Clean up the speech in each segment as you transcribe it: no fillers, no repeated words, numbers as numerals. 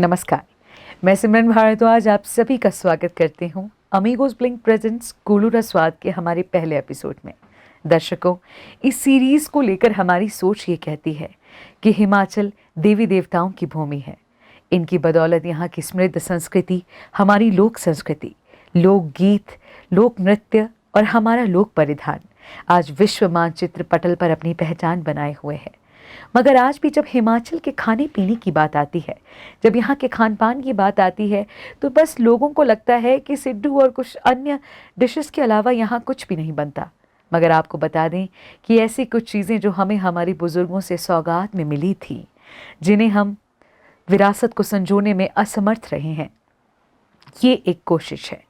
नमस्कार, मैं सिमरन भारद्वाज आप सभी का स्वागत करती हूँ अमीगोस ब्लिंक प्रेजेंट्स कोलूरा स्वाद के हमारे पहले एपिसोड में। दर्शकों, इस सीरीज़ को लेकर हमारी सोच ये कहती है कि हिमाचल देवी देवताओं की भूमि है। इनकी बदौलत यहाँ की समृद्ध संस्कृति, हमारी लोक संस्कृति, लोकगीत, लोक नृत्य और हमारा लोक परिधान आज विश्व मानचित्र पटल पर अपनी पहचान बनाए हुए है। मगर आज भी जब हिमाचल के खाने पीने की बात आती है, जब यहाँ के खान पान की बात आती है, तो बस लोगों को लगता है कि सिड्डू और कुछ अन्य डिशेस के अलावा यहाँ कुछ भी नहीं बनता। मगर आपको बता दें कि ऐसी कुछ चीज़ें जो हमें हमारे बुज़ुर्गों से सौगात में मिली थी, जिन्हें हम विरासत को संजोने में असमर्थ रहे हैं, ये एक कोशिश है।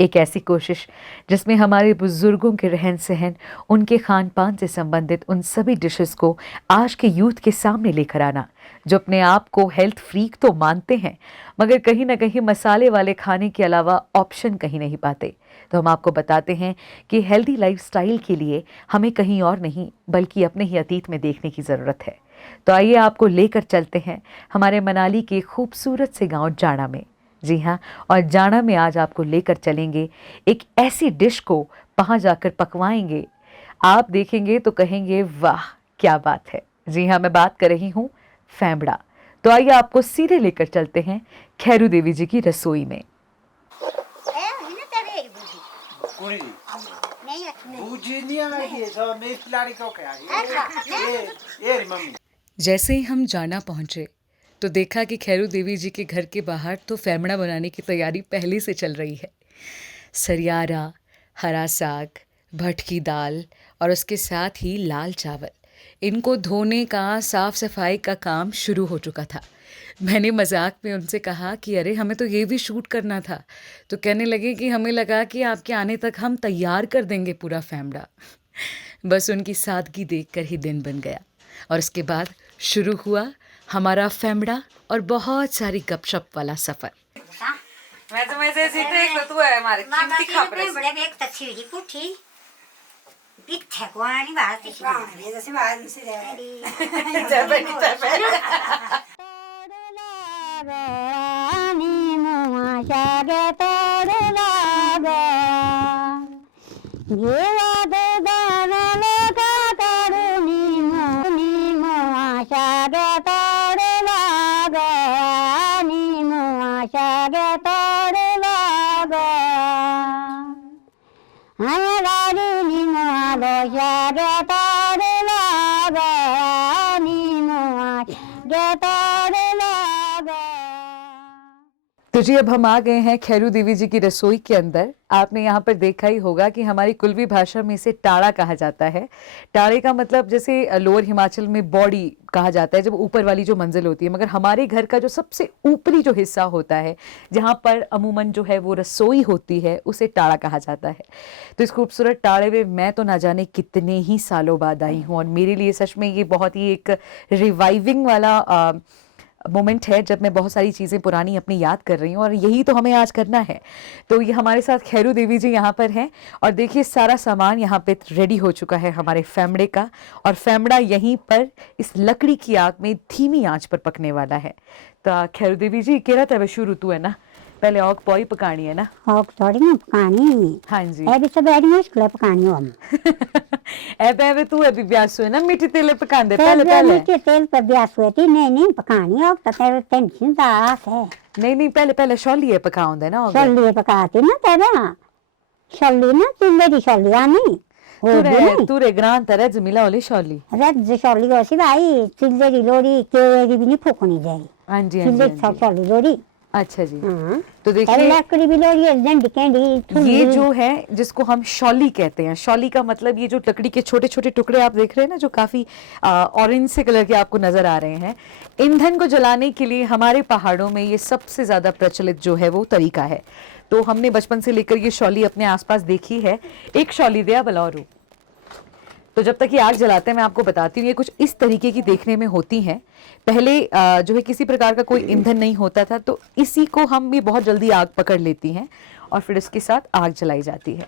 एक ऐसी कोशिश जिसमें हमारे बुजुर्गों के रहन सहन, उनके खान पान से संबंधित उन सभी डिशेस को आज के यूथ के सामने लेकर आना, जो अपने आप को हेल्थ फ्रीक तो मानते हैं मगर कहीं ना कहीं मसाले वाले खाने के अलावा ऑप्शन कहीं नहीं पाते। तो हम आपको बताते हैं कि हेल्दी लाइफस्टाइल के लिए हमें कहीं और नहीं बल्कि अपने ही अतीत में देखने की ज़रूरत है। तो आइए आपको लेकर चलते हैं हमारे मनाली के खूबसूरत से गाँव जाना में। जी हाँ, और जाना में आज आपको लेकर चलेंगे एक ऐसी डिश को, वहाँ जाकर पकवाएंगे, आप देखेंगे तो कहेंगे वाह क्या बात है। जी हाँ, मैं बात कर रही हूँ फैमड़ा। तो आइए आपको सीधे लेकर चलते हैं खैरू देवी जी की रसोई में। जैसे ही हम जाना पहुँचे तो देखा कि खैरू देवी जी के घर के बाहर तो फैमड़ा बनाने की तैयारी पहले से चल रही है। सरियारा, हरा साग, भटकी दाल और उसके साथ ही लाल चावल, इनको धोने का, साफ़ सफाई का काम शुरू हो चुका था। मैंने मजाक में उनसे कहा कि अरे हमें तो ये भी शूट करना था। तो कहने लगे कि हमें लगा कि आपके आने तक हम तैयार कर देंगे पूरा फैमड़ा। बस उनकी सादगी देखकर ही दिन बन गया और उसके बाद शुरू हुआ हमारा फैमड़ा और बहुत सारी गपशप वाला सफर। मैं तो ऐसे सीख तू है हमारे कीमती खबरें बड़े एक तस्वीर पुठी पिथे को आनी बात है जैसे बात से रानी मोमा शागे तोड़ लागे ये वाद दाना लेका तोड़नी मोमा शागे तोड़ लागे नी मोमा शागे तोड़ लागे हमारी नी मोमा शागे तोड़ लागे नी मोमा शागे तोड़ लागे। तो जी अब हम आ गए हैं खैरू देवी जी की रसोई के अंदर। आपने यहाँ पर देखा ही होगा कि हमारी कुल्वी भाषा में इसे टाड़ा कहा जाता है। टाड़े का मतलब जैसे लोअर हिमाचल में बॉडी कहा जाता है, जब ऊपर वाली जो मंजिल होती है, मगर हमारे घर का जो सबसे ऊपरी जो हिस्सा होता है, जहाँ पर अमूमन जो है वो रसोई होती है, उसे टाड़ा कहा जाता है। तो इस खूबसूरत टाड़े में मैं तो ना जाने कितने ही सालों बाद आई हूँ और मेरे लिए सच में ये बहुत ही एक रिवाइविंग वाला मोमेंट है, जब मैं बहुत सारी चीज़ें पुरानी अपनी याद कर रही हूँ और यही तो हमें आज करना है। तो ये हमारे साथ खैरू देवी जी यहाँ पर हैं और देखिए सारा सामान यहाँ पे रेडी हो चुका है हमारे फैमड़े का, और फैमड़ा यहीं पर इस लकड़ी की आग में धीमी आंच पर पकने वाला है। तो खैरू देवी जी केरा तब शुरू तू है ना, पहले आग पॉई पकानी है ना? आग थोड़ी ना पकानी। हाँ जी। ए भी सब बैठी मुश्किल पकानी हो ए तू अभी ब्यास है ना, मीठी तेल पकांदे पहले पहले। मीठे तेल पर ब्यास हुई नहीं पकानी आग तो तेरे टेंशन दास है। नहीं पहले पहले शौलिए पकाऊंदे ना। शौलिए पकाती ना तेरा शौली ना चूल्हे की शौली आनी तूरे ग्रां तरह जमीला वाली शौली रज शौली होसी भाई चूल्हे की लोड़ी केरी भी नहीं फूकनी जाए। हाँ जी चूल्हे शौली लोड़ी। अच्छा जी। हाँ। तो देखिए लकड़ी भी लोड़ी है, ये जो है जिसको हम शौली कहते हैं, शौली का मतलब ये जो लकड़ी के छोटे छोटे टुकड़े आप देख रहे हैं ना, जो काफी ऑरेंज से कलर के आपको नजर आ रहे हैं, ईंधन को जलाने के लिए हमारे पहाड़ों में ये सबसे ज्यादा प्रचलित जो है वो तरीका है। तो हमने बचपन से लेकर ये शौली अपने आसपास देखी है। एक शौली दिया बलौरू। तो जब तक ये आग जलाते हैं मैं आपको बताती हूँ, ये कुछ इस तरीके की देखने में होती हैं। पहले जो है किसी प्रकार का कोई ईंधन नहीं होता था, तो इसी को हम भी बहुत जल्दी आग पकड़ लेती हैं और फिर इसके साथ आग जलाई जाती है।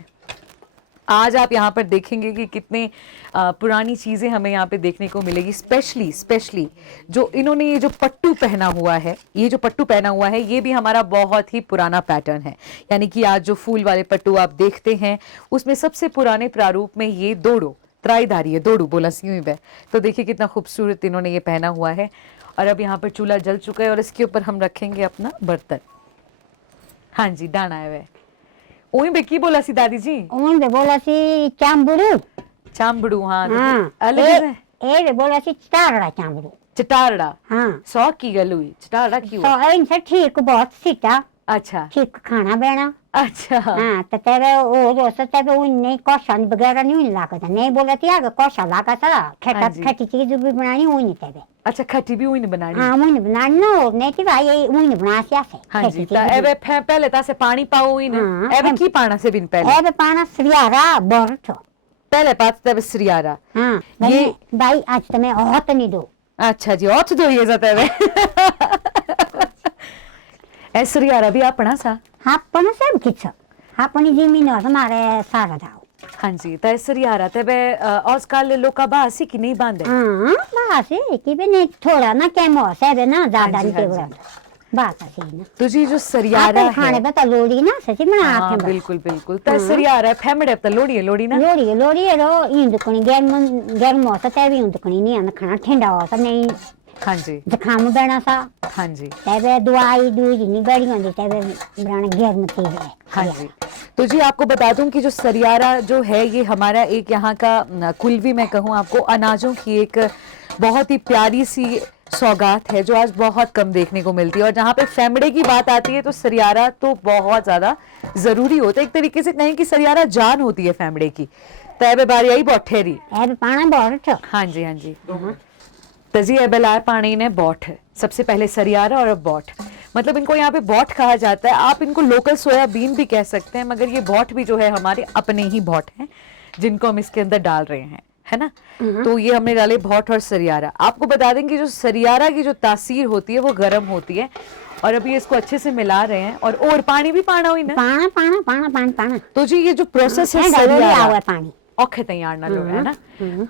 आज आप यहाँ पर देखेंगे कि कितने पुरानी चीज़ें हमें यहाँ पे देखने को मिलेगी, स्पेशली जो इन्होंने ये जो पट्टू पहना हुआ है, ये जो पट्टू पहना हुआ है ये भी हमारा बहुत ही पुराना पैटर्न है। यानी कि आज जो फूल वाले पट्टू आप देखते हैं उसमें सबसे पुराने प्रारूप में ये दोड़ो त्राईधारी है, दोड़ू बोला सी हुई। तो देखिए कितना खूबसूरत इन्होंने ये पहना हुआ है। और अब यहाँ पर चूल्हा जल चुका है और इसके ऊपर हम रखेंगे अपना बर्तन। हाँ जी, डाना है वह ओही बे की बोला सी दादी जी? ओन बे बोला सी चांबड़ू। चांबड़ू, हाँ हाँ अलग है। ए बे बोला सी चटारड़ा चांबड़ू। चटारड़ा, हाँ सौ की गल हुई, चटारड़ा की हुआ। तो इनसे ठीक बहुत सीटा अच्छा ठीक खाना बैना। अच्छा हाँ तो तेरे वो जो सच्चा पे उन्हें कौशन वगैरह नहीं लागत नहीं बोला थी आगे कौशल लागा था हाँ जी। खटी चीज भी बनानी हुई नहीं तेरे। अच्छा, खट्टी भी हुई नहीं बनानी। हाँ मुझे बनानी ना और नहीं कि भाई ये मुझे बना से आसे। हाँ जी, ता एवे पहले ता से पानी पाओ हुई ना, हाँ, एवे की पाना से बिन पहले। एबे पाना सरियारा बरठ। पहले पात तब सरियारा। हाँ ये- ये भाई आज तुम्हें औत नहीं दो। अच्छा जी, और तो ये जाता है ए सरियारा भी अपना सा। हाँ पण सब किच हाँ पनी जमीन और हमारे सारा दाओ। हाँ जी, ता सरियारा तबे आजकल लोका बासी की नहीं बांधे। हाँ बात है कि बे नहीं थोड़ा ना कैमो से बे ना ज्यादा हाँ जी, नहीं हाँ तेरा जी। बात है ना। तो जी जो सरियारा आप खाने है, पे तो लोड़ी ना सच्ची बना हाँ आते हैं बिल्कुल बिल्कुल, ता सरियारा फेमड़े ता लोड़ी है, लोड़ी ना। लोड़ी रो इंद कोनी गर्म हो सकता है इंद कोनी नहीं आना खाना ठंडा हो सकता नहीं हाँ जी, जखाम बैना सा हाँ जी, तबे दवाई दूजी नहीं गड़ी होंदी तबे बनाना गर्म चीज है। हाँ जी। तो जी आपको बता दूं कि जो सरियारा जो है ये हमारा एक यहाँ का कुल्वी मैं कहूँ आपको अनाजों की एक बहुत ही प्यारी सी सौगात है जो आज बहुत कम देखने को मिलती है। और जहाँ पे फेमड़े की बात आती है तो सरियारा तो बहुत ज्यादा जरूरी होता है। एक तरीके से कहें कि सरियारा जान होती है फेमड़े की। तैबे बारी आई बोठेरी। एबे पाना बहुत हाँ जी, हाँ जी। तजी एबेलार पानी ने बॉट है, सबसे पहले सरियारा और अब बॉट। मतलब इनको यहाँ पे बॉट कहा जाता है। आप इनको लोकल सोयाबीन भी कह सकते हैं, मगर ये बॉट भी जो है हमारे अपने ही बॉट हैं जिनको हम इसके अंदर डाल रहे हैं, है ना। तो ये हमने डाले बॉट और सरियारा। आपको बता दें कि जो सरियारा की जो तासीर होती है वो गर्म होती है। और अभी इसको अच्छे से मिला रहे हैं और पानी भी पाना हुई ना। पाना पाना पाना पाना पाना तो जी ये जो प्रोसेस है ठंडा सरियारा आवा पानी औखे तैयार ना लो, है ना।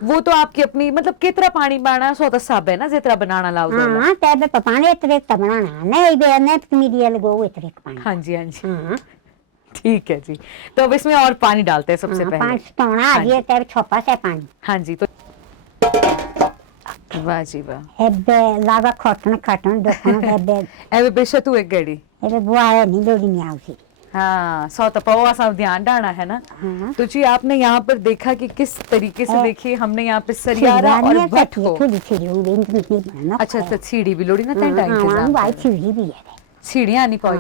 वो तो आपकी अपनी मतलब कितना पानी बनाना सो तो सब है ना, जितना बनाना लाओ दो। हाँ तबे पानी इतने तब बनाना नहीं बे नहीं मीडिया लगो इतने पानी। हाँ जी, हाँ जी, हाँ ठीक है जी। तो अब इसमें और पानी डालते हैं सबसे पहले। पाँच टोना हाँ आ गया तब छोपा से पानी। हाँ जी, तो वाह जी वाह। एबे लागा खटन खटन देखन एबे एबे बेशक तू एक गड़ी। एबे बुआए नहीं लोड़ी नहीं आवसी। हाँ, सौ तो पवा सब ध्यान डालना है ना। हाँ तो जी आपने यहाँ पर देखा कि किस तरीके से देखिए हमने यहाँ पे सरियारा और भट को। थोड़ी थोड़ी हो गई नहीं बनाना। अच्छा अच्छा, सीढ़ी भी लोड़ी ना तैंटा हाँ इंतजाम भाई कर। चूड़ी भी है। सीढ़ियाँ नहीं पाई।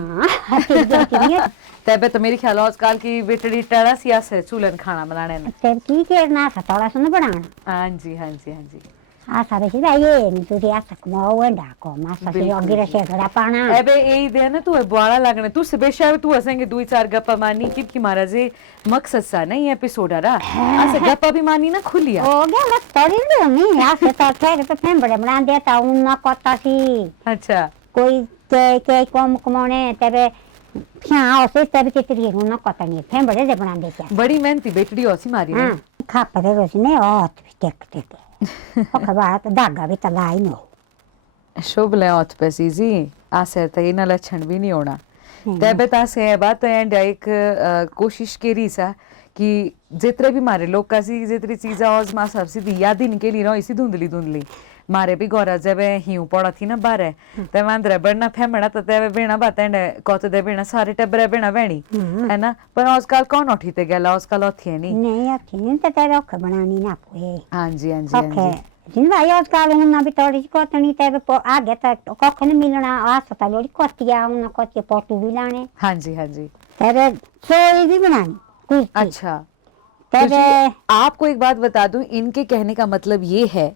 हाँ तब तबे तो मेरी ख्याल आजकल की बेटड़ी टड़ा सिया से चूल्हन खाना बनाने में। की करना था थोड़ा सा ना बनाना। हाँ जी, हाँ जी, हाँ जी। आ सारे से भाई ये नहीं तो रिया तक मावा डाको मासा से बिल्कुल, अगिरा से गड़ा पाना। एबे यही दे ना तू बुआड़ा लगने तू बेशा तू हसेंगे दो चार गप्पा मानी कि महाराज जी मकसद सा नहीं एपिसोड आ रहा ऐसे गप्पा भी मानी ना खुलिया हो गया मैं तोड़ी लो नहीं यार से तो ठहर पे फैन बड़े बना देता हूं ना कोता सी अच्छा कोई के कम कमाने तबे यहाँ से तबे कितनी ना कोता नहीं फैन बड़े से बना देता। बड़ी मेहनती बेटड़ी होसी मारी हां ने खा पड़े रोज ने और टेक टेक खबर तो दागा भी तलाई नो शुभ ले औत पे सीजी आसे त इन लक्षण भी नहीं होना तबे ता से बात एंड एक कोशिश करी सा कि जितने भी मारे लोग का सी जितनी चीज़ें और मा सब सी याद ही निकली रहो इसी धुंधली धुंधली मारे भी गौरा जब हिऊ पड़ा थी ना बारे ते मांद्रे बड़ना फेमड़ा तो ते बेना बात एंड कौत दे बेना सारे टबरे बेना बेनी है ना पर आजकल कौन उठी ते गला आजकल होती नहीं नहीं अच्छी तो तेरे ओखे बनानी ना पोए। हाँ जी, हाँ जी, हाँ ओके जी। जिन भाई आजकल उन्ना भी थोड़ी कोतनी तबे आगे तक कख नहीं मिलना आ सता लोड़ी कोतिया उन्ना कोतिया पोटू भी लाने हाँ जी, हाँ जी। तबे सोई भी बनानी कुछ अच्छा तो तबे जी, आपको एक बात बता दूं इनके कहने का मतलब ये है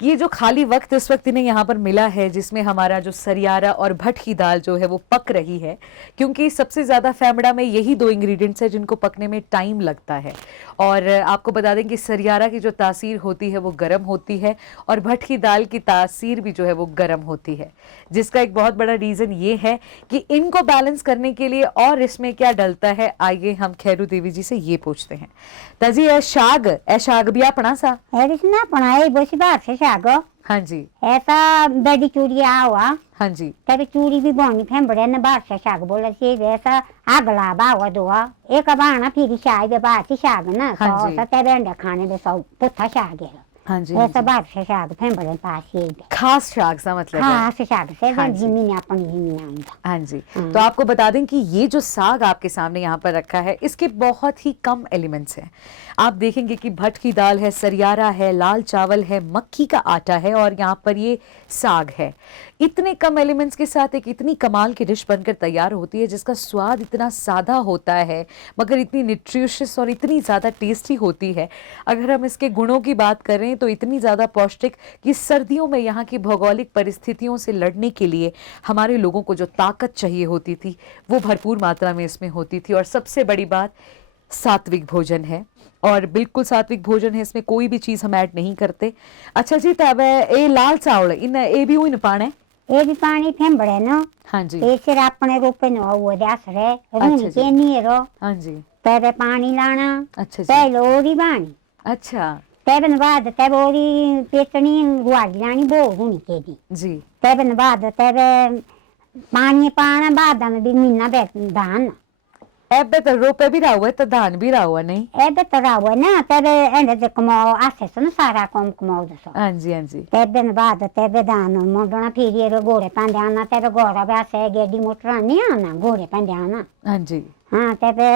कि ये जो खाली वक्त इस वक्त इन्हें यहाँ पर मिला है, जिसमें हमारा जो सरियारा और भट की दाल जो है वो पक रही है, क्योंकि सबसे ज़्यादा फेमड़ा में यही दो इंग्रेडिएंट्स हैं जिनको पकने में टाइम लगता है। और आपको बता दें कि सरियारा की जो तासीर होती है वो गर्म होती है, और भट की दाल की तासीर भी जो है वो गर्म होती है, जिसका एक बहुत बड़ा रीज़न ये है कि इनको बैलेंस करने के लिए और इसमें क्या डलता है। आइए हम खैरू देवी जी से ये पूछते हैं। ताजी ए शाग भी अपना सा है किसना पढ़ाई बस बात से शागो हाँ जी ऐसा बेडी चूड़ी हुआ हाँ जी तब चूड़ी भी बनी फेंबड़े ने बाहर से शाग बोला सी ऐसा आगला बावा दुआ एक बाना फिर शाग दे बाहर से शाग ना हाँ सौ जी। सते बेंडे खाने में सौ पुट्ठा शाग है हाँ जी हाँ ऐसा जी। बाहर से शाग फेंबड़े पास ही खास शाग सा मतलब है। हाँ से शाग से हाँ जी। जमीन अपनी जमीन आऊंगा हाँ जी, तो आपको बता दें कि ये जो साग आपके सामने यहाँ पर रखा है, इसके बहुत ही कम एलिमेंट्स हैं। आप देखेंगे कि भट की दाल है, सरियारा है, लाल चावल है, मक्की का आटा है, और यहाँ पर ये साग है। इतने कम एलिमेंट्स के साथ एक इतनी कमाल की डिश बनकर तैयार होती है, जिसका स्वाद इतना सादा होता है मगर इतनी न्यूट्रिशियस और इतनी ज़्यादा टेस्टी होती है। अगर हम इसके गुणों की बात करें तो इतनी ज़्यादा पौष्टिक कि सर्दियों में यहाँ की भौगोलिक परिस्थितियों से लड़ने के लिए हमारे लोगों को जो ताकत चाहिए होती थी वो भरपूर मात्रा में इसमें होती थी। और सबसे बड़ी बात, सात्विक भोजन है, और बिल्कुल सात्विक भोजन है, इसमें कोई भी चीज़ हम ऐड नहीं करते। अच्छा जी, तब ए लाल चावल इन ए भी हुई न पाने ये भी पानी फेंबड़े ना हाँ जी ये सिर अपने रूपे न वो दस रे रूनी अच्छा जी। के नहीं रो हाँ जी तेरे पानी लाना अच्छा जी पहले ओरी बानी अच्छा तेरे बाद तेरे ओरी पेटनी गुआड़ी लानी बो रूनी के दी जी तेरे बाद तेरे पानी पाना बाद में भी मीना बैठ दान एबे तो रोपे भी रहा हुआ है तो धान भी रहा हुआ नहीं एबे तो राव ना तेरे एंड जे कमाओ आसे सुन सारा काम कमाओ दसो हाँ जी हाँ जी तेरे बाद तेरे दान मोडना फिर ये घोड़े पांडे आना तेरे घोड़ा वैसे गेडी मोटर नहीं आना घोड़े पांडे आना हाँ जी हाँ तेरे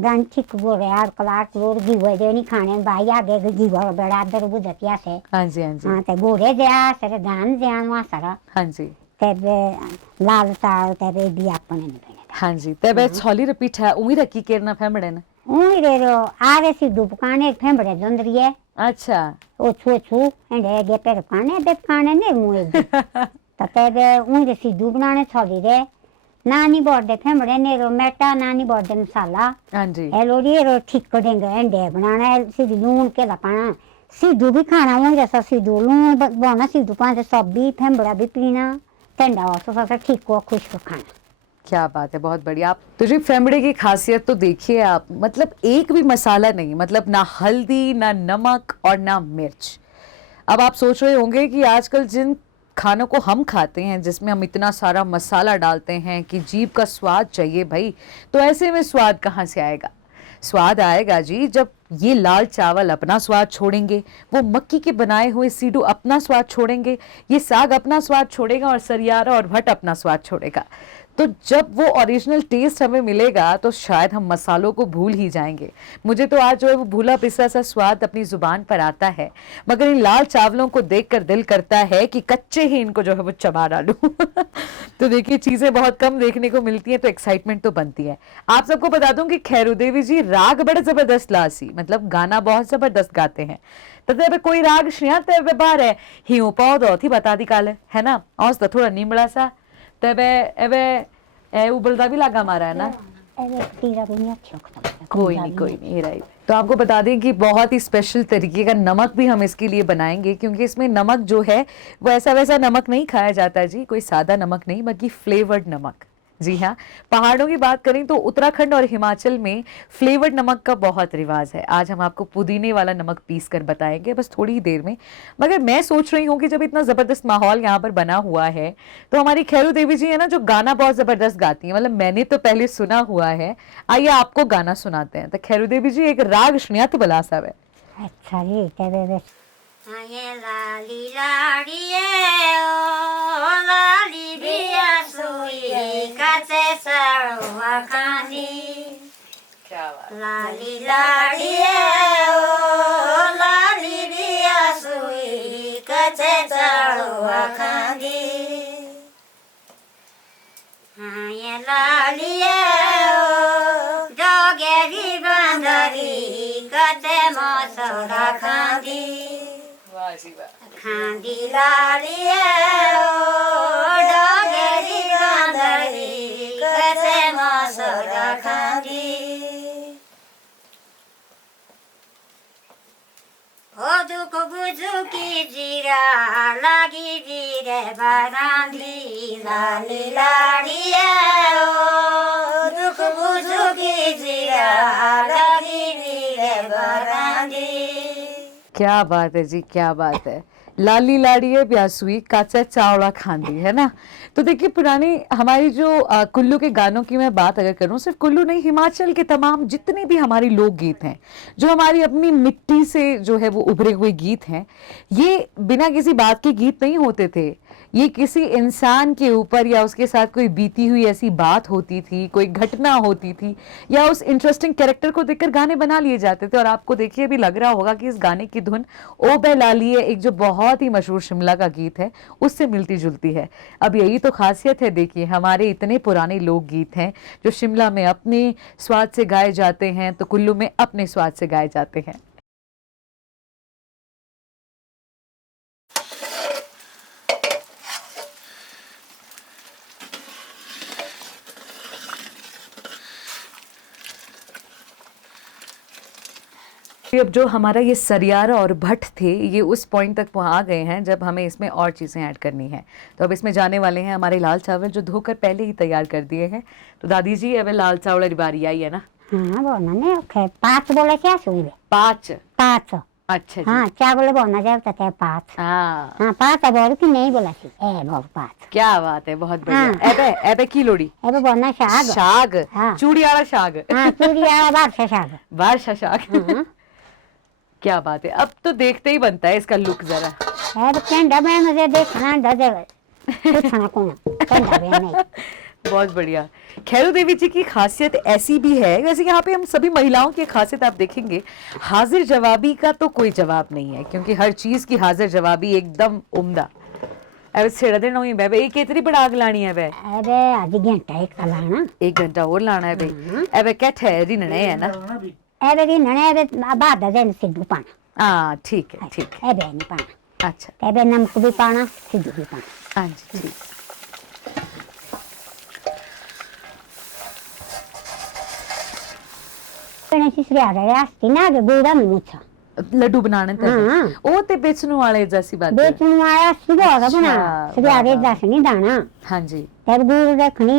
गन ठीक घोड़े यार कलाक लोग जीवे जे नहीं खाने भाई आगे जीवा बड़ा दर बुझतिया से हाँ जी हाँ जी हाँ ते घोड़े जे आ सरे धान जे आनवा सारा हाँ जी तेरे लाल ताल तेरे भी अपने नहीं हाँ जी तबे छोली रे पीठा उमी रखी केरना फेमड़े ने उई रे रो आरे सी दुकाने फेंबड़े जोंदरिए अच्छा ओ छू एंडे गे पे दुकाने बे दुकाने ने मुए तेरे उई रे सी दुकाने छोली रे नानी बॉर्डे फेंबड़े ने रो मेटा नानी बॉर्डे मसाला हाँ जी एलोरी रो ठीक कर देंगे एंडे बनाना सीधी लून के लपाना सीधू भी खाना उई रे सीधू लून बना सीधू पांच सब भी फेंबड़ा भी पीना ठंडा और सब ठीक को खुश को खाना क्या बात है, बहुत बढ़िया। आप तो जी फेमड़े की खासियत तो देखिए आप, मतलब एक भी मसाला नहीं, मतलब ना हल्दी ना नमक और ना मिर्च। अब आप सोच रहे होंगे कि आजकल जिन खानों को हम खाते हैं जिसमें हम इतना सारा मसाला डालते हैं कि जीभ का स्वाद चाहिए भाई, तो ऐसे में स्वाद कहाँ से आएगा? स्वाद आएगा जी जब ये लाल चावल अपना स्वाद छोड़ेंगे, वो मक्की के बनाए हुए सीडू अपना स्वाद छोड़ेंगे, ये साग अपना स्वाद छोड़ेगा, और सरियारा और भट अपना स्वाद छोड़ेगा। तो जब वो ओरिजिनल टेस्ट हमें मिलेगा तो शायद हम मसालों को भूल ही जाएंगे। मुझे तो आज जो है वो भूला पिसा सा स्वाद अपनी जुबान पर आता है, मगर इन लाल चावलों को देखकर दिल करता है कि कच्चे ही इनको जो है वो चबा डालूं। तो देखिए चीजें बहुत कम देखने को मिलती हैं तो एक्साइटमेंट तो बनती है। आप सबको बता दूं कि खैरू देवी जी राग बड़ा जबरदस्त लासी, मतलब गाना बहुत जबरदस्त गाते हैं। तब कोई राग श्रियात बार है ही पौधो थी बता दी काले है ना, और तो थोड़ा निमड़ा सा तबे एबे ए उबलदा भी लगा मारा है ना। एबे तीरा भी नहीं अच्छा लगता कोई नहीं राइट। तो आपको बता दें कि बहुत ही स्पेशल तरीके का नमक भी हम इसके लिए बनाएंगे, क्योंकि इसमें नमक जो है वो ऐसा वैसा नमक नहीं खाया जाता जी, कोई सादा नमक नहीं बल्कि फ्लेवर्ड नमक। जी हाँ, पहाड़ों की बात करें तो उत्तराखंड और हिमाचल में फ्लेवर्ड नमक का बहुत रिवाज है। आज हम आपको पुदीने वाला नमक पीस कर बताएंगे बस थोड़ी ही देर में। मगर मैं सोच रही हूँ कि जब इतना ज़बरदस्त माहौल यहाँ पर बना हुआ है तो हमारी खैरू देवी जी है ना, जो गाना बहुत ज़बरदस्त गाती हैं, मतलब मैंने तो पहले सुना हुआ है, आइए आपको गाना सुनाते हैं। तो खैरू देवी जी एक राग सुनिया तो बला साहब है। अच्छा जी तेरे ये लाली लाड़िए ओ लाली बिया सोई काचे साड़ुआ खानी क्या बात। लाली लाड़िए ओ लाली बिया सोई काचे साड़ुआ खानी हाँ ये लालिए ओ जोगेरी बंदरी काचे मसौदा खानी वाह जी वाह। खांदी लाड़िए डोगेरी गांधरी कसे मसरा खांदी ओ दुख बुझु की जीरा लागी जीरे बारांदी लाली लाड़िए ओ दुख बुझु की जीरा लागी जीरे बारांदी। क्या बात है जी, क्या बात है। लाली लाड़ी है प्यासुई काचा चावड़ा खांदी, है ना। तो देखिए पुराने हमारी जो कुल्लू के गानों की मैं बात अगर करूं, सिर्फ कुल्लू नहीं, हिमाचल के तमाम जितने भी हमारे लोकगीत हैं, जो हमारी अपनी मिट्टी से जो है वो उभरे हुए गीत हैं, ये बिना किसी बात के गीत नहीं होते थे। ये किसी इंसान के ऊपर या उसके साथ कोई बीती हुई ऐसी बात होती थी, कोई घटना होती थी, या उस इंटरेस्टिंग कैरेक्टर को देखकर गाने बना लिए जाते थे। और आपको देखिए भी लग रहा होगा कि इस गाने की धुन ओ बे लालिए, एक जो बहुत ही मशहूर शिमला का गीत है, उससे मिलती जुलती है। अब यही तो खासियत है, देखिए हमारे इतने पुराने लोकगीत हैं जो शिमला में अपने स्वाद से गाए जाते हैं, तो कुल्लू में अपने स्वाद से गाए जाते हैं। अब जो हमारा ये सरियारा और भट्ट थे, ये उस पॉइंट तक आ गए हैं जब हमें इसमें और चीज़ें ऐड करनी है। तो अब इसमें जाने वाले हैं हमारे लाल चावल, जो धोकर पहले ही तैयार कर दिए हैं। तो दादी जी अब लाल चावल की बारी आई है ना। हाँ बोलना नहीं ओके, 5 बोले क्या सुई 5 5। अच्छा जी। हाँ 4 बोले बोलना जाए तो 5। हाँ हाँ 5 बोल की नहीं बोला सी ए बोल 5। क्या बात है, बहुत बढ़िया। हाँ। एबे एबे की लोड़ी अब बोलना शाग। शाग, हाँ। चूड़ी वाला शाग, हाँ चूड़ी वाला बार से शाग। बारशा शाग। क्या बात है। अब तो देखते ही बनता है इसका लुक जरा। अब केंडा में मुझे देखना डर पूछना कौन केंडा में नहीं। बहुत बढ़िया। खैरू देवी जी की खासियत ऐसी भी है, वैसे यहाँ पे हम सभी महिलाओं की खासियत आप देखेंगे, हाजिर जवाबी का तो कोई जवाब नहीं है, क्योंकि हर चीज की हाजिर जवाबी एकदम उम्दा। अब छेड़ा देना हुई बे, एक कितनी बड़ा आग लानी है बे? अरे आधी घंटा एक लाना, 1 घंटा और लाना है भाई। अब क्या ठहरी नने है ना। अबे री नने अबे बाद देन सिद्धू पाना। हाँ ठीक है, ठीक है। अबे नहीं पाना। अच्छा अबे नमक भी पाना, सिद्धू भी पाना। हाँ जी ठीक। पहले सिसरी आ रहे आस्ती ना आगे गुड़ा मुछा लड्डू बनाने थे हाँ। ओ ते बेचने वाले जैसी बात है। बेचने वाला सुबह का बना अच्छा, सुबह रे वाह, दस नहीं दाना हाँ जी। तब गुड़ रखनी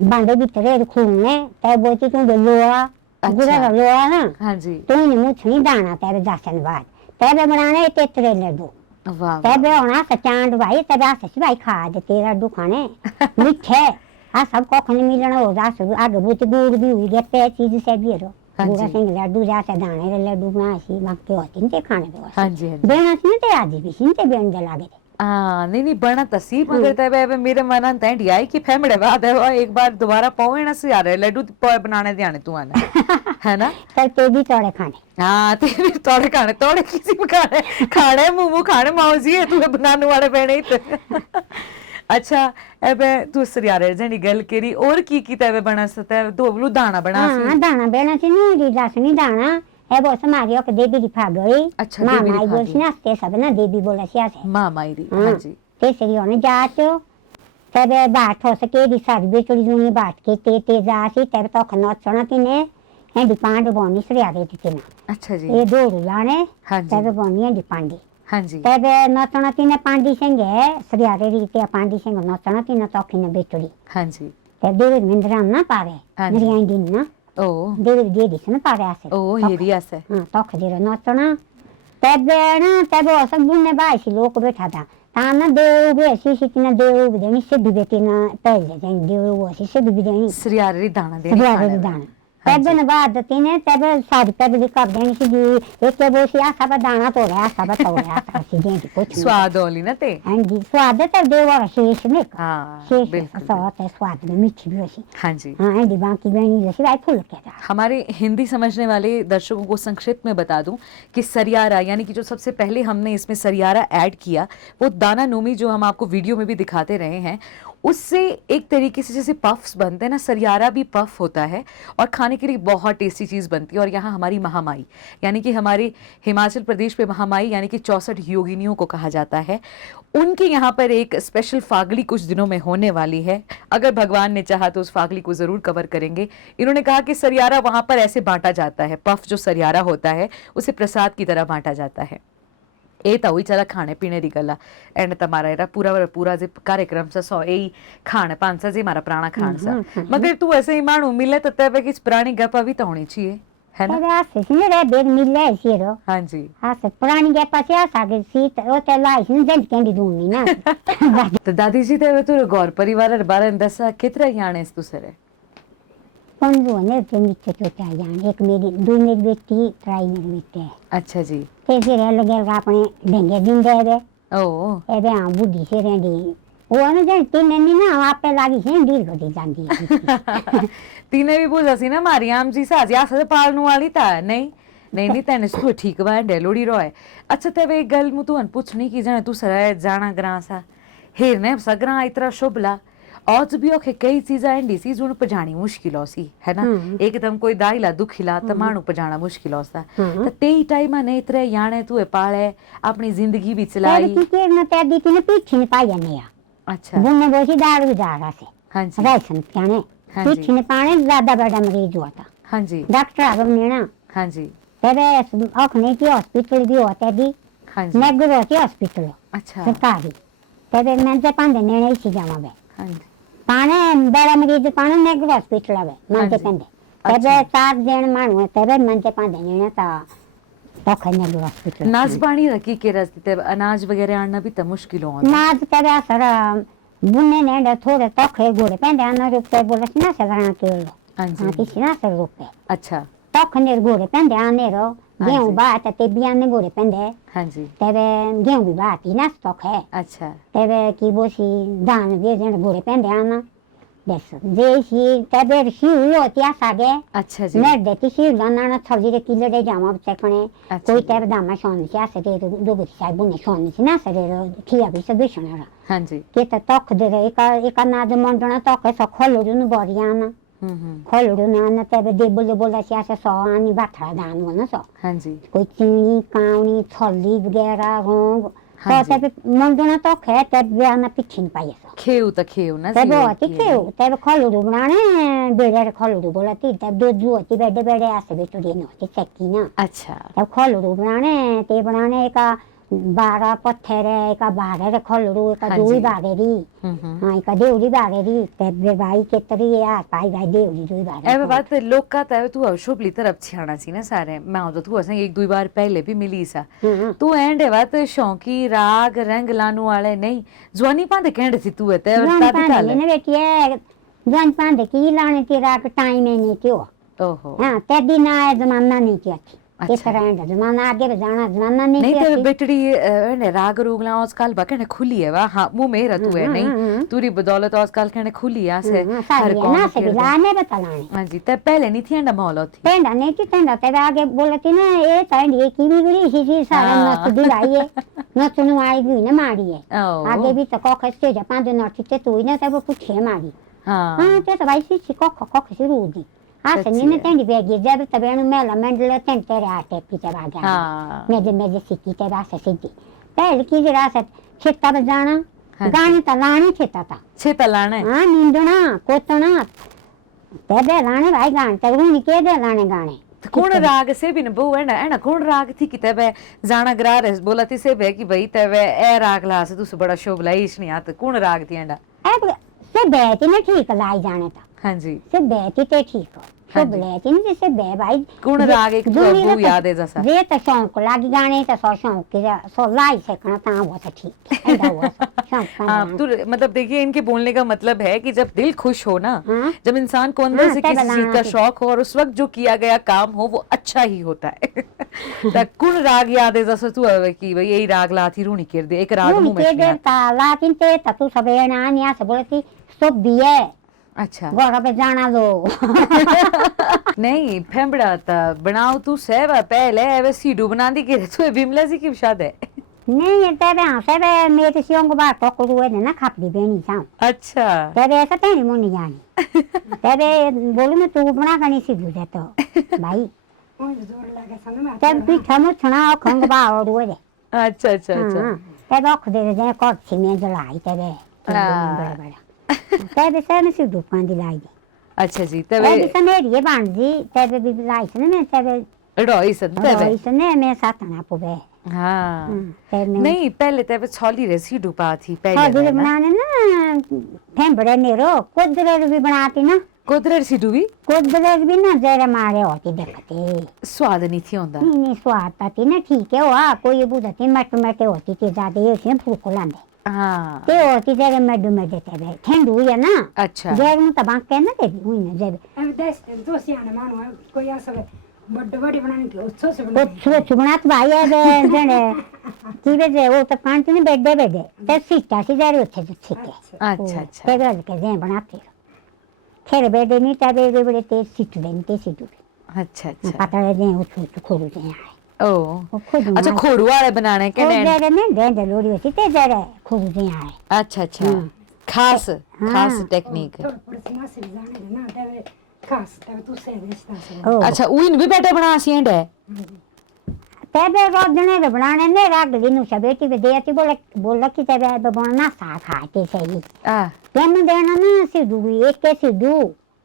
बांधे भीतर खूने तब बोती तू लोआ गुड़ा का लोआ ना हाँ जी। तू नहीं मुछनी दाना तब दसन बाद तब बनाने तेतरे लड्डू वाह तब होना सचांड भाई तब आ सच भाई खा दे तेरा लड्डू खाने मीठे आ सब को खाने मिलना हो जा सब आगे बुत गुड़ भी हुई गया पे चीज से भी रो हाँ गुड़ा जी। सिंह लड्डू जा से दाने रे लड्डू बना सी बाकी होती नहीं खाने दो हाँ जी हाँ जी। बेना सिंह ते आदि भी सिंह ते बेन दे लागे नहीं नहीं बना तसी मगर तब अब मेरे मन अंत आई कि फेमड़े बाद है वो एक बार दोबारा पावे ना से आ रहे लड्डू बनाने ध्यान तू आना है ना। तब ते भी तोड़े खाने हाँ तेरे तोड़े खाने तोड़े किसी भी खाने खाने मुंह खाने मौजी है तुम्हें बनाने वाले बहने ही तो। अच्छा अब तू सरियारे जनी गल केरी और की तब बना सकता है दो दाना बना हाँ दाना बेना सी नहीं री दसनी दाना है वो समारी ओके देवी दी फा गई अच्छा, देवी मामा आई दिखा बोल गई। सी नास्ते सब ना देवी बोला सी आसे माँ मायरी हाँ जी। ते सरी होने जातो तब बाट हो सके दी सारी बेचड़ी जुनी बाट के ते जासी तब तो खनौत सोना तिने है दी पांड बोनी सरियारे दी तिने अच्छा जी। ये दो लाने हाँ जी तब बोनी है दी पांडी हाँ जी तब नौतना तिने पांडी संगे सरियारे रीते पांडी संगे नौतना तिने तो खिने बेचड़ी हाँ जी। तब देवी मिंद्राम ना पावे हाँ जी। नरियाई दिन ना ओ देवी दे दिस ना पावे आसे ओ हेरिया से हाँ तो खजीरा नौतना तब ना तब वो सब बुने बाईसी लोग बैठा था ताना देव भी ऐसी सिकना देव भी देनी से भी बेटी ना पहले देनी देव वो ऐसी से भी देनी सरियारे दाना देने सरियारे खाने दाना वाले। हाँ तब जी। न बाद तीने तब सारी तब लिखा देनी सी जी एक के बोसी आ सब दाना तो रहा सब तो रहा सी देनी कुछ स्वाद वाली ना ते। हाँ जी स्वाद तब देव और शेष में हाँ शेष बिल्कुल स्वाद है स्वाद में मीठी भी होती हाँ जी। हाँ हाँ बाकी बहनी जैसे भाई फूल के था हमारे हिंदी समझने वाले दर्शकों को संक्षिप्त में बता दूं कि सरियारा यानी कि जो सबसे पहले हमने इसमें सरियारा ऐड किया वो दाना नोमी जो हम आपको वीडियो में भी दिखाते रहे हैं उससे एक तरीके से जैसे पफ्स बनते हैं ना, सरियारा भी पफ होता है और खाने के लिए बहुत टेस्टी चीज़ बनती है। और यहाँ हमारी महामाई यानी कि हमारे हिमाचल प्रदेश में महामाई यानी कि 64 योगिनियों को कहा जाता है, उनके यहाँ पर एक स्पेशल फागली कुछ दिनों में होने वाली है। अगर भगवान ने चाहा तो उस फागली को ज़रूर कवर करेंगे। इन्होंने कहा कि सरियारा वहाँ पर ऐसे बांटा जाता है, पफ जो सरियारा होता है उसे प्रसाद की तरह बांटा जाता है। એ તો હોય ચાલે ખાણે પીણે રી ગલા એને તમારા એરા પૂરા જે કાર્યક્રમ છે સો એ ખાણ પાંચ જે મારા પ્રાણા ખાણ છે મગર તું ऐसे ही मानू मिले तो तब किस प्राणी गप्पा भी तो होनी चाहिए है ना। तेरे हाथ से रे बेग मिल रहा है सीरो हाँ जी। हाथ से पुरानी गप्पा से आगे सीट ओ ते लाई से जंज कैंडी दूंगी ना। तो दादी जी तेरे तू गौर परिवार बारे दसा कितरा याने तू सरे पंजो ने ते नीचे तो चाहिए एक मेरी दो मेरी बेटी ट्राई मेरी बेटे अच्छा जी। ते फिर लगे अपने ढंगे दिन दे दे ओ ए बे हां बुढ़ी से रेंडी वो ना जन तीन नहीं ना आपे लागी से डील को दे जांदी है। तीने भी बोला सी ना मारी आम जी साजी आसे पालनू वाली ता नहीं नहीं नहीं तेने तू ठीक बा डेलोड़ी रोए। अच्छा तेरे एक गल मु तू पूछनी की जाने तू सराय जाना ग्रां सा हेरने सगरा इतना शुभला आज भी ओके कई चीज़ें एंडी सी जो पजानी मुश्किल सी है ना। एकदम कोई दाइला दुखिला तो मानू पजाना मुश्किल सा तो तेई टाइम ने इतरे याने तू पाले अपनी जिंदगी भी चलाई के न ते दी तीन पीछे ने पाया नहीं। अच्छा बुने बोसी दारू गुजारा से हाँ जी राशन कहने हाँ जी। पीछे ने पाने ज्यादा बड़ा मरीज हुआ था हाँ जी डॉक्टर आगम ने ना हाँ जी तेरे अखने की हॉस्पिटल भी होते दी हाँ जी नगर होती हॉस्पिटल अच्छा सरकारी तेरे मैं से पांदे ने नहीं सी जावा बे हाँ जी पाने बड़ा मरीज पाने नगर हॉस्पिटल आवे हाँ मन से जी। पंदे अच्छा। तेरे 4 दिन मानू तेरे मन से पांदे ने ता तो खने नगर हॉस्पिटल नाच पानी रखी के रस्ते ते अनाज वगैरह आना भी तो मुश्किल हो नाच तेरे सर बुने ने थोड़े तोखे गोड़े पेंदे आना रुपए बोले ना से लगा के हाँ जी हाँ किसी ना से रुपए अच्छा तोखने गोड़े पेंदे आने रो हाँ गेहूं जी। बात ते बियाने गोड़े पेंदे हाँ जी तेरे गेहूं भी बात ही ना स्टॉक है अच्छा तेरे की बोसी दान भी जन गोड़े पेंदे आना बस जेसी तेरे शिव होती आ सागे अच्छा जी मैं देती शिव दाना थोड़ी रे किलो दे जामा चकने अच्छा कोई जी। तेरे दामा सोन से आसे दे दो गुटी साहब ने सोन से ना से खिया भी सब सुना हाँ जी के त तोख दे रे एक नाद मंडना तोख सो खोलो जन बोरियाना खोलो ना तेरे दे बोले बोला से आसे सो आनी बाथरा दान होना सो हाँ जी कोई चीनी काउनी थली वगैरह रोंग हाँ तो तब मंडना तो खे तब बयाना पिछिन पाए सो खेऊ तो खेऊ ना तब सीओ होती खेऊ। खे तब खोलू बनाने बेड़े खोलू बोला ती तब दूध होती बेड़े बेड़े आसे भी तो देने होती चक्की ना अच्छा तब खोलू बनाने ते बनाने का 12 पत्थर है का 12 खोलू का हाँ दूई जी। बागेरी हम्म। हाँ का देवरी बागेरी तब भाई के तरी यार पाई भाई देवरी दूई ए बागेरी बात लोग का तय तू अशुभली तरफ छियाना सी ना सारे मैं तो तू ऐसे एक दो बार पहले भी मिली सा तू एंड बात शौकी राग रंग लानू वाले नहीं जवानी पांदे कहंड सी तू है ते जान तादी पांडे ताले ने बेटी है जान पांडे की लाने तेरा का टाइम है नहीं क्यों ओहो हाँ तेरी ना है जमाना नहीं किया थी अच्छा। इस तरह जमाना आगे भी जाना जमाना नहीं नहीं किया ते थी बेटड़ी ने राग रूगला आजकल बकने खुली है वा हाँ मुंह में तू है नहीं तूरी बदौलत आजकल कहने खुली है से सारी है ना से भी लाने बता लाने हाँ जी ते पहले नहीं थी अंडा मौलो थी टेंडा नहीं थी टेंडा तेरे आगे बोले थी ना ये टाइम ये की बिगड़ी सी सारा हाँ। नच दिलाई है नच नु आई गई ना मारी है ओ आगे भी तो कोख से जापान दे नच ते तू ना तब पूछे मारी हाँ हाँ ते तो भाई सी कोख से रूदी हाँ से सच्ची ने है। टेंडी बेगी जब तब एनु मेला मंडल टेंड तेरे आटे पीछे भाग गया हाँ मेजे सिक्की ते रासे सिद्धि पहले की जरा से खेता में जाना हाँ जी। गाने तो लाने खेता था छे तलाने हाँ नींदना कोतना तेरे लाने भाई गाने तब रूनी के दे लाने गाने कौन राग से भी न बहु है ना कौन राग थी कि तबे जाना ग्रा रहे बोला थी से बे कि भाई तबे ए राग ला से तू बड़ा शोभ लाइश नहीं आत कौन राग थी एंडा अब से बैठी ना ठीक लाई जाने था हाँ जी से बैठी ते ठीक हो हाँ सब जी। लेती नहीं जैसे बे भाई कौन राग एक बहु याद है जैसा जे तो शौक लागी गाने तो सो शौक के सो लाई से कना ता वो तो ठीक ऐसा हुआ शौक का हाँ गाना। तो मतलब देखिए इनके बोलने का मतलब है कि जब दिल खुश हो ना हाँ। जब इंसान को अंदर हाँ, से तब किसी चीज लाना का चाहिए। शौक हो और उस वक्त जो किया गया काम हो वो अच्छा ही होता है तो कौन राग याद है जैसा तू है कि भाई यही राग ला थी रूनी कर दे एक राग रूनी मुंह में के छुआ। देवता लातिन ते तू सब ना निया से बोलती सब बिये अच्छा गोरा पे जाना दो नहीं फेंबड़ा था बनाओ तू सेवा पहले वे सीडू बना दी के तू बिमला जी की शाद है नहीं तेरे हाँ से मेरे सियोंग बात तो करूँ है ना खापड़ी बेनी जाऊँ अच्छा तेरे ऐसा तेरी मुन्नी जानी तेरे बोलूँ मैं तू बना करनी सी दूध तो भाई तेरे पीछा मुछना और खंग बा और वो दे अच्छा अच्छा अच्छा तेरे आँख दे दे कौड़ी में जलाई तेरे बड़ा बड़ा तेरे से मैं सी दुकान दिलाई दी अच्छा जी तेरे तबे से मेरी ये बांध दी तेरे भी लाई से ना तेरे रॉय सन तबे इसने मैं साथ ना पुबे हाँ तेरे नहीं पहले तबे छोली रेसी डुपा थी हाँ पहले जी ना बनाने ना फेंबड़े नेरो कुदरत भी बनाती ना कोदरर सी डुबी कुदरत भी ना जरा मारे होती देखते स्वाद नहीं थी होंदा नहीं स्वाद पाती ना ठीक है हुआ कोई बुझती मट मटे होती थी ज्यादा ये उसने फूक लांदे हाँ ते होती तेरे मेडू में देते बे ठंडू है ना अच्छा जेर में तबाक के ना देवी हुई ना जेब अब देश तो सियाने मानो कोई ऐसा बड़े बड़े बनाने के उत्सव से वो बनाने सुबह सुबनात भाई है जने की बजे वो तो पांच ने बेडे बेडे ते सीटा सी जारी होते सीटे अच्छा अच्छा ते रोज के जे बनाते खेर बेडे नहीं तबे बड़े ते सीट देन ते सीटू अच्छा अच्छा पता जे उस खोलू जे आए ओ वो खुद अच्छा खोरू वाले बनाने के वो ने जरे ने दे लोड़ी होती ते जरे खोलू जे आए अच्छा अच्छा खास खास टेक्निक थोड़ा पड़ोसी से जाने ना तब खास तब तू से देता से ओ अच्छा उइन भी बेटे बना सी है तबे रोजने रे बनाने ने राग दिनु बेटी बे देती बोला कि तबे बनाना सा खाते सही आ केम देना ना सिद्धू एक के सिद्धू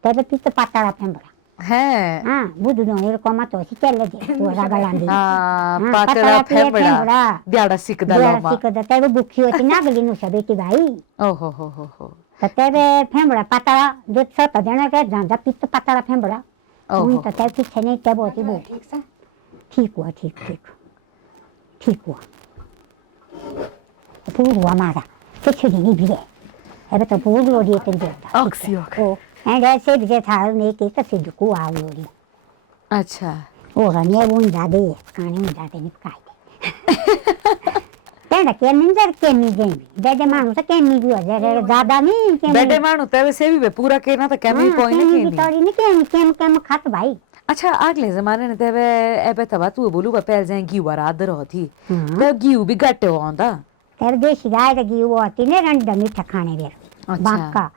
तबे पित पातला फेंबड़ा है हाँ बुधु नो रे कोमा तो चल दे तो रागा लांदी हाँ हाँ, पातला पातला फेंबड़ा फेंबड़ा। दियाड़ा सिकदा देड़ा लोमा सिक दे तबे बुखी होती ना गली नु बेटी भाई ओ हो तबे फेंबड़ा पातला जो सत देना के जांजा पित पातला फेंबड़ा ओहो। उन तबे पीछे नहीं तब होती वो ठीक सा ठीक हुआ ठीक हुआ पूर हुआ हमारा कुछ नहीं भी है अब तो पूर लोड़ी तेरे देता ऑक्सीओक ओ एंड ऐसे भी जे था ने के तो सिद्ध को आ लोड़ी अच्छा ओ रने उन जादे काने उन जादे नहीं खाई तेरा के निंजर के नहीं दे दे मानु से के नहीं हुआ जरे ज्यादा नहीं के बेटे मानो तबे से भी पूरा कहना तो केमी पॉइंट की नहीं तोड़ी नहीं के खात भाई अच्छा अगले जमाने ने तबे एबे तबा तू बोलू बा पहल जाएगी वरादर होती हाँ। तब घी भी घटे होंदा तेरे देसी गाय लगी वो आती ने रंड मीठा खाने बेर अच्छा। बाका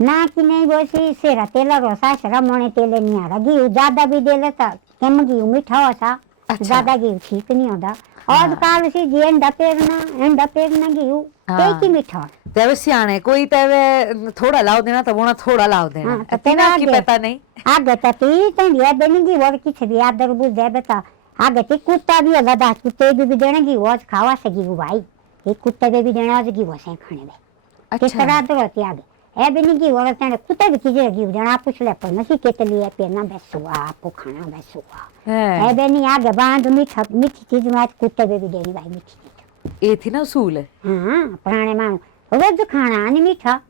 ना कि नहीं बोसी सेरा तेला रोसा सरा मोने तेले नहीं आ रहा घी ज्यादा भी दे लेता केम घी मीठा होसा अच्छा। ज्यादा घी ठीक नहीं होता और काल से जी अंडा पेरना घी हाँ। ते की मीठा तबे सियाने कोई तबे थोड़ा लाओ देना तब वो थोड़ा लाओ देना हाँ, तो इतना तेरा की आगे। पता नहीं आगे तती तंडिया बनेगी और किछ भी आदर बुझ दे बता आगे ते कुत्ता भी लदा कुत्ते भी देना घी वो खावा सकी भाई एक कुत्ते भी देना घी वो से खाने में किस तरह आदर होती आगे ए बनी की औरत ने कुत्ते भी कीजे घी देना पूछ ले पर नसी के लिए पेना बेसुआ आपको खाना बेसुआ है ए बनी आगे बांध मीठी चीज में कुत्ते भी देनी भाई मीठी चीज ये थी ना उसूल हाँ पुराने मानो रोज खाना नहीं मीठा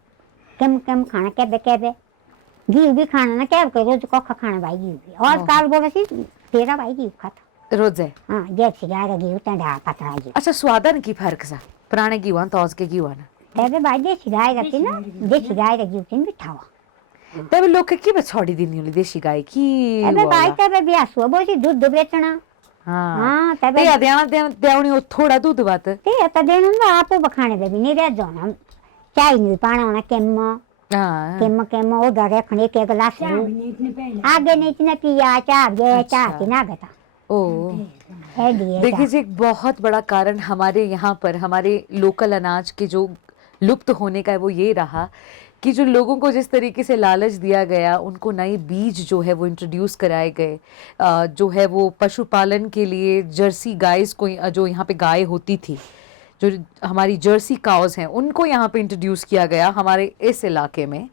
कम कम खाना केबे घी भी खाना ना क्या रोज कोखा खाना भाई घी भी और काल बोले सी तेरा भाई घी खाता रोजे हाँ जैसे गाय घी उतना पतला घी अच्छा स्वादन की फर्क सा पुराने घी वन तो के घी वन तेरे भाई देसी गाय रहती ना देसी गाय घी उतनी मीठा हुआ तबे लोग के की छोड़ी देनी होली देशी गाय की अबे भाई तबे ब्याह हुआ बोसी दूध बेचना हाँ हाँ तबे ते देना देवनी वो थोड़ा दूध बात ते तो देना ना आपो बखाने दे भी नहीं रह जाना चाय नहीं पाना होना हाँ केम उधर रखने के गिलास क्या भी इतने पहले आगे नहीं इतने पिया चाह गए अच्छा। चाह की ना गता ओ है दिए देखिए जी एक बहुत बड़ा कारण हमारे यहाँ पर हमारे लोकल अनाज के जो लुप्त होने का है वो ये रहा कि जो लोगों को जिस तरीके से लालच दिया गया उनको नए बीज जो है वो इंट्रोड्यूस कराए गए जो है वो पशुपालन के लिए जर्सी गायस को जो यहाँ पे गाय होती थी जो हमारी जर्सी काउस हैं उनको यहाँ पे इंट्रोड्यूस किया गया हमारे इस इलाके में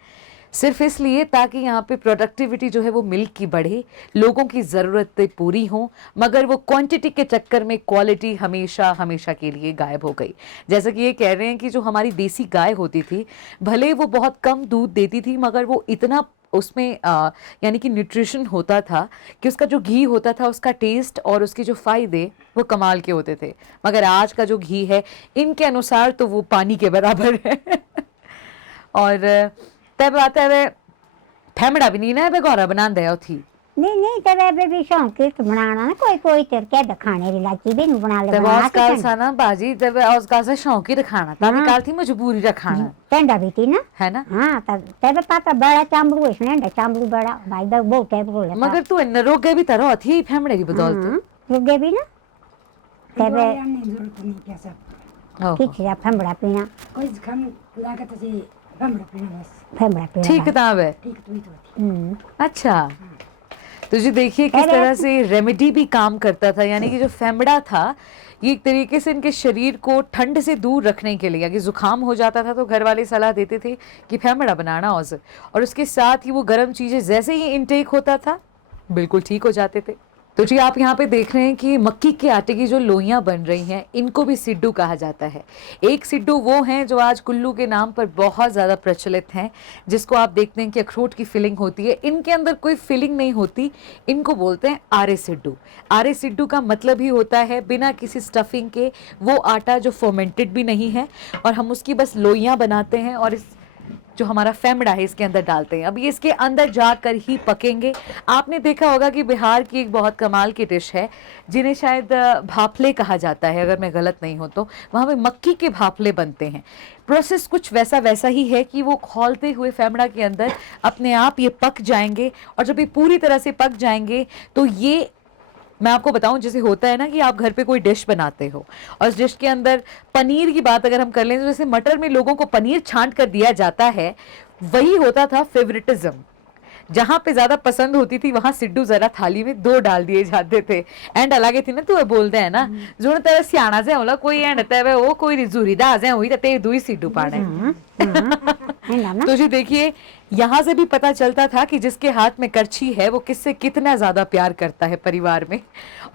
सिर्फ इसलिए ताकि यहाँ पे प्रोडक्टिविटी जो है वो मिल्क की बढ़े लोगों की ज़रूरतें पूरी हों मगर वो क्वांटिटी के चक्कर में क्वालिटी हमेशा हमेशा के लिए गायब हो गई जैसा कि ये कह रहे हैं कि जो हमारी देसी गाय होती थी भले वो बहुत कम दूध देती थी मगर वो इतना उसमें यानी कि न्यूट्रिशन होता था कि उसका जो घी होता था उसका टेस्ट और उसके जो फ़ायदे वो कमाल के होते थे मगर आज का जो घी है इनके अनुसार तो वो पानी के बराबर है और तब आता है फेमड़ा भी नहीं ना बे गौरा बना दे थी नहीं तेरे बेबी शौक कित बनाना ना कोई तेरे के खाने री लाची भी नहीं बना ले तब बना आजकल सा ना बाजी तब आजकल से शौक ही रखाना तब हाँ। निकाल थी मजबूरी रखाना टेंडा भी थी ना है ना। हाँ तब तेरे पाता बड़ा चांबड़ू इसने चांबड़ू बड़ा भाई दा बहुत टाइप रो लेता मगर तू इन रोग गए भी तरह थी फेमड़े की बदौलत रुके भी ना तेरे दवाई आने की जरूरत नहीं क्या सब ओहो। किछ या फंबड़ा पीना कोई खान लागत से भमरा पीना बस फंबड़ा पीना ठीक किताब है। ठीक तो ही तो होती अच्छा तो जी देखिए किस अरे। तरह से रेमेडी भी काम करता था, यानी कि जो फेमड़ा था ये एक तरीके से इनके शरीर को ठंड से दूर रखने के लिए, अगर जुकाम हो जाता था तो घर वाले सलाह देते थे कि फेमड़ा बनाना और उसके साथ ही वो गर्म चीज़ें जैसे ही इनटेक होता था बिल्कुल ठीक हो जाते थे। तो जी आप यहाँ पे देख रहे हैं कि मक्की के आटे की जो लोइयाँ बन रही हैं इनको भी सिड्डू कहा जाता है। एक सिड्डू वो हैं जो आज कुल्लू के नाम पर बहुत ज़्यादा प्रचलित हैं, जिसको आप देखते हैं कि अखरोट की फिलिंग होती है, इनके अंदर कोई फिलिंग नहीं होती, इनको बोलते हैं आरे सिड्डू। आरे सिड्डू का मतलब ही होता है बिना किसी स्टफिंग के वो आटा जो फर्मेंटेड भी नहीं है और हम उसकी बस लोइयाँ बनाते हैं और इस जो हमारा फेमड़ा है इसके अंदर डालते हैं। अब ये इसके अंदर जाकर ही पकेंगे। आपने देखा होगा कि बिहार की एक बहुत कमाल की डिश है जिन्हें शायद भाफले कहा जाता है, अगर मैं गलत नहीं हूँ तो। वहाँ पे मक्की के भाफले बनते हैं। प्रोसेस कुछ वैसा ही है कि वो खौलते हुए फेमड़ा के अंदर अपने आप ये पक जाएंगे और जब ये पूरी तरह से पक जाएंगे तो ये मैं आपको बताऊं जैसे होता है ना कि आप घर पे कोई डिश बनाते हो और उस डिश के अंदर पनीर की बात अगर हम कर लें तो जैसे मटर में लोगों को पनीर छांट कर दिया जाता है, वही होता था फेवरेटिज्म। जहां पे ज्यादा पसंद होती थी वहां सिड्डू जरा थाली में 2 डाल दिए जाते थे। एंड अलग थी ना तू बोलते हैं ना जो तेरा सियाना से होला कोई एंड तब वो कोई जुरीदा आ हुई ते दुई सिड्डू पाने। है ना तो जी देखिए यहाँ से भी पता चलता था कि जिसके हाथ में करछी है वो किससे कितना ज्यादा प्यार करता है परिवार में।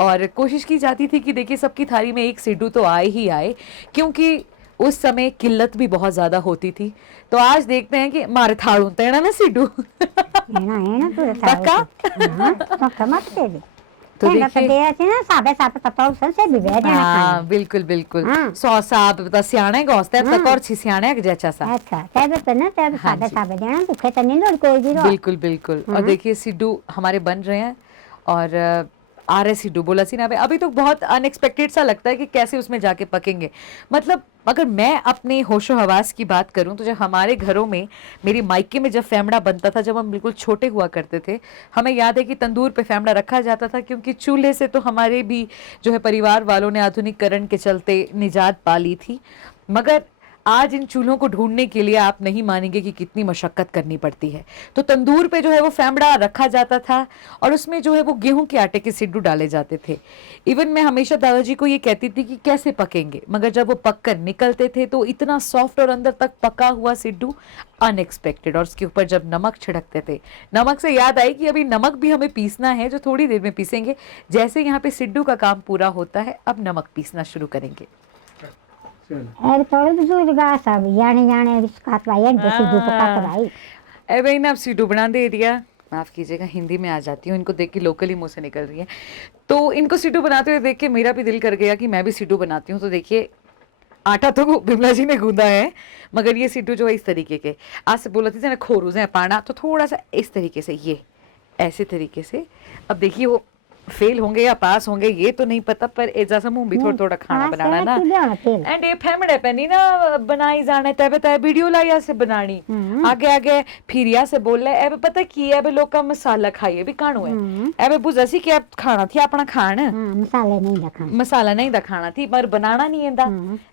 और कोशिश की जाती थी कि देखिए सबकी थाली में एक सिड्डू तो आए ही आए, क्योंकि उस समय किल्लत भी बहुत ज्यादा होती थी। तो आज देखते हैं कि मारे थाड़ू तेना ना सिड्डू है ना पूरा पक्का? तो कमत दे दे तो तो देखिए दे ऐसे ना साबे ततो से भी बैठ जाना हाँ बिल्कुल बिल्कुल हाँ। 100 साहब बता सियाने गोस्ते अब तक और छी सियाने जैसा सा। अच्छा तब तो ना तब हाँ जी। साबे देना भूखे तो नहीं लोग कोई भी रो बिल्कुल बिल्कुल। और देखिए सिड्डू हमारे बन रहे हैं और आ रहे सिड्डू बोला सी ना अभी तो बहुत अनएक्सपेक्टेड सा लगता है कि कैसे उसमें जाके पकेंगे। मतलब अगर मैं अपने होशो हवास की बात करूं तो जब हमारे घरों में मेरी मायके में जब फेमड़ा बनता था, जब हम बिल्कुल छोटे हुआ करते थे, हमें याद है कि तंदूर पे फेमड़ा रखा जाता था, क्योंकि चूल्हे से तो हमारे भी जो है परिवार वालों ने आधुनिकीकरण के चलते निजात पा ली थी। मगर आज इन चूल्हों को ढूंढने के लिए आप नहीं मानेंगे कि कितनी मशक्कत करनी पड़ती है। तो तंदूर पे जो है वो फेमड़ा रखा जाता था और उसमें जो है वो गेहूं के आटे के सिड्डू डाले जाते थे। इवन मैं हमेशा दादाजी को ये कहती थी कि कैसे पकेंगे, मगर जब वो पक कर निकलते थे तो इतना सॉफ्ट और अंदर तक पका हुआ सिड्डू अनएक्सपेक्टेड। और उसके ऊपर जब नमक छिड़कते थे, नमक से याद आई कि अभी नमक भी हमें पीसना है, जो थोड़ी देर में पीसेंगे। जैसे यहाँ पे सिड्डू का काम पूरा होता है अब नमक पीसना शुरू करेंगे। और थोड़े बुजुर्ग आ सब जाने विस्कात भाई है जैसे धूप का भाई ए भाई ना अब सिड्डू बना दे दिया, माफ कीजिएगा हिंदी में आ जाती हूँ, इनको देख के लोकली मुंह से निकल रही है। तो इनको सिड्डू बनाते हुए देख के मेरा भी दिल कर गया कि मैं भी सिड्डू बनाती हूँ। तो देखिए आटा तो बिमला जी ने गूंदा है, मगर ये सिड्डू जो है इस तरीके के, आज से बोला थी ना खोरूज है पाना, तो थोड़ा सा इस तरीके से, ये ऐसे तरीके से। अब देखिए वो फेल होंगे या पास होंगे ये तो नहीं पता, पर एजा समूह भी थोड़ा थोड़ा खाना बनाना ना। एंड ये फेमड़े पे नहीं ना बनाई जाने तब तय वीडियो लाया से बनानी आगे आगे फिर या से बोल ले एबे पता की एबे लोग का मसाला खाइए भी काणू है एबे बुझसी कि अब खाना थी अपना खान मसाले नहीं रखा मसाला नहीं दखाना थी पर बनाना नहीं आंदा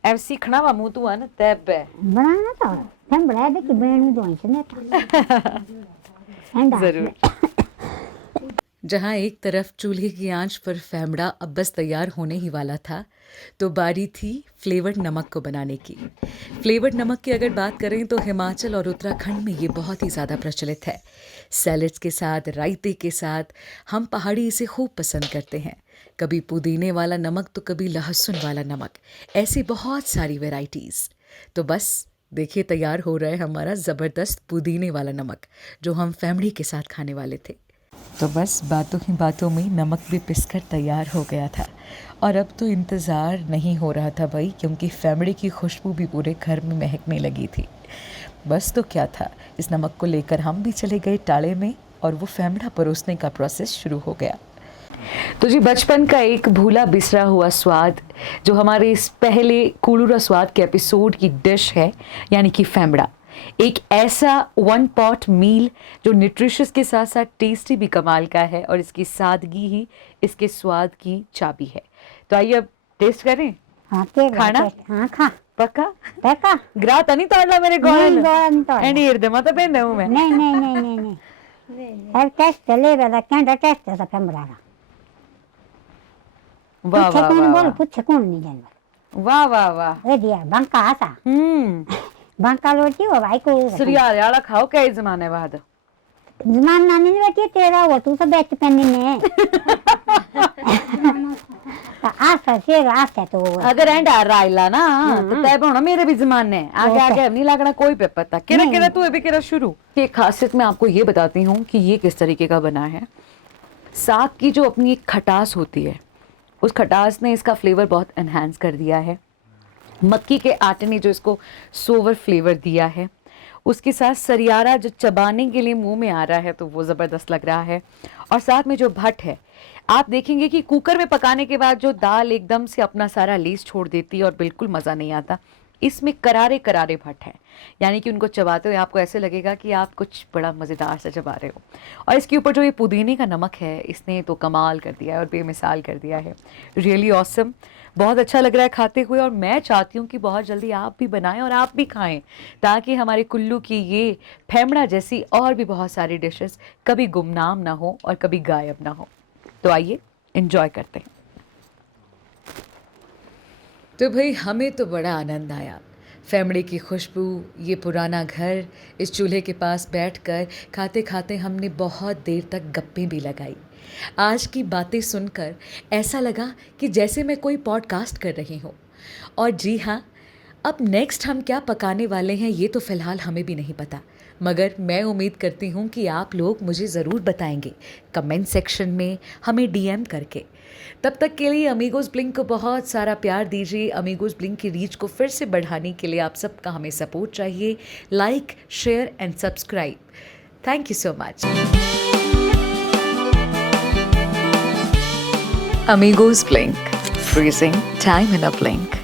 एबे सीखना वा मुंह तू न तब बनाना तो हम बड़ा दे कि बेणु दोई से ने जरूर। जहाँ एक तरफ चूल्हे की आंच पर फेमड़ा अब बस तैयार होने ही वाला था, तो बारी थी फ्लेवर्ड नमक को बनाने की। फ्लेवर्ड नमक की अगर बात करें तो हिमाचल और उत्तराखंड में ये बहुत ही ज़्यादा प्रचलित है। सैलेड्स के साथ, रायते के साथ हम पहाड़ी इसे खूब पसंद करते हैं। कभी पुदीने वाला नमक तो कभी लहसुन वाला नमक, ऐसी बहुत सारी वेराइटीज़। तो बस देखिए तैयार हो रहा है हमारा ज़बरदस्त पुदीने वाला नमक जो हम फैमिली के साथ खाने वाले थे। तो बस बातों ही बातों में नमक भी पिसकर तैयार हो गया था और अब तो इंतज़ार नहीं हो रहा था भाई, क्योंकि फैमिली की खुशबू भी पूरे घर में महकने लगी थी। बस तो क्या था, इस नमक को लेकर हम भी चले गए टाले में और वो फेमड़ा परोसने का प्रोसेस शुरू हो गया। तो जी बचपन का एक भूला बिसरा हुआ स्वाद जो हमारे इस पहले कुलूरा स्वाद के एपिसोड की डिश है, यानी कि फेमड़ा, एक ऐसा वन पॉट मील जो न्यूट्रिशियस के साथ साथ टेस्टी भी कमाल का है और इसकी सादगी ही इसके स्वाद की चाबी है। तो आइए अब टेस्ट करें। हाँ के खाना? हाँ खा पक्का देखा ग्रा तो नहीं तोड़ला मेरे नहीं गोल गोल तो एंड ईर दे मत पेंदे हूं मैं। नहीं नहीं नहीं नहीं नहीं अब टेस्ट ले बेटा क्या टेस्ट है फेमड़ा का वाह पूछे वाह कौन वाह बोल पूछे कौन नहीं जानवर वाह वाह वाह। ए दिया बंका आसा बंका लोटी हो भाई को सरियाल वाला खाओ कई जमाने बाद। जमाना नहीं बेटी तेरा वो तू तो बेच पेनी ने आसा शेर आसा तो अगर एंड आ राइला ना तो तय होना मेरे भी जमाने आगे आगे अब नहीं लगना कोई पे पता केरा केरा तू अभी केरा शुरू। एक खासियत मैं आपको ये बताती हूँ कि ये किस तरीके का बना है। साग की जो अपनी एक खटास होती है उस खटास ने इसका फ्लेवर बहुत एनहांस कर दिया है। मक्की के आटे ने जो इसको सोवर फ्लेवर दिया है, उसके साथ सरियारा जो चबाने के लिए मुंह में आ रहा है तो वो ज़बरदस्त लग रहा है। और साथ में जो भट्ट है, आप देखेंगे कि कुकर में पकाने के बाद जो दाल एकदम से अपना सारा लीस छोड़ देती है और बिल्कुल मज़ा नहीं आता, इसमें करारे करारे भट्ट हैं, यानी कि उनको चबाते हुए आपको ऐसे लगेगा कि आप कुछ बड़ा मज़ेदार सा चबा रहे हो। और इसके ऊपर जो ये पुदीने का नमक है इसने तो कमाल कर दिया है और बेमिसाल कर दिया है। रियली ऑसम, बहुत अच्छा लग रहा है खाते हुए। और मैं चाहती हूँ कि बहुत जल्दी आप भी बनाएं और आप भी खाएं ताकि हमारे कुल्लू की ये फेमड़ा जैसी और भी बहुत सारी डिशेस कभी गुमनाम ना हो और कभी गायब ना हो। तो आइए एंजॉय करते हैं। तो भाई हमें तो बड़ा आनंद आया। फेमड़े की खुशबू, ये पुराना घर, इस चूल्हे के पास बैठकर खाते खाते हमने बहुत देर तक गप्पें भी लगाई। आज की बातें सुनकर ऐसा लगा कि जैसे मैं कोई पॉडकास्ट कर रही हूँ। और जी हाँ, अब नेक्स्ट हम क्या पकाने वाले हैं ये तो फ़िलहाल हमें भी नहीं पता, मगर मैं उम्मीद करती हूँ कि आप लोग मुझे ज़रूर बताएंगे कमेंट सेक्शन में, हमें डीएम करके। तब तक के लिए अमीगोज़ ब्लिंक को बहुत सारा प्यार दीजिए। अमीगोज़ ब्लिंक की रीच को फिर से बढ़ाने के लिए आप सबका हमें सपोर्ट चाहिए। Like, share and subscribe. Thank you so much. Amigos Blink, freezing time in a blink.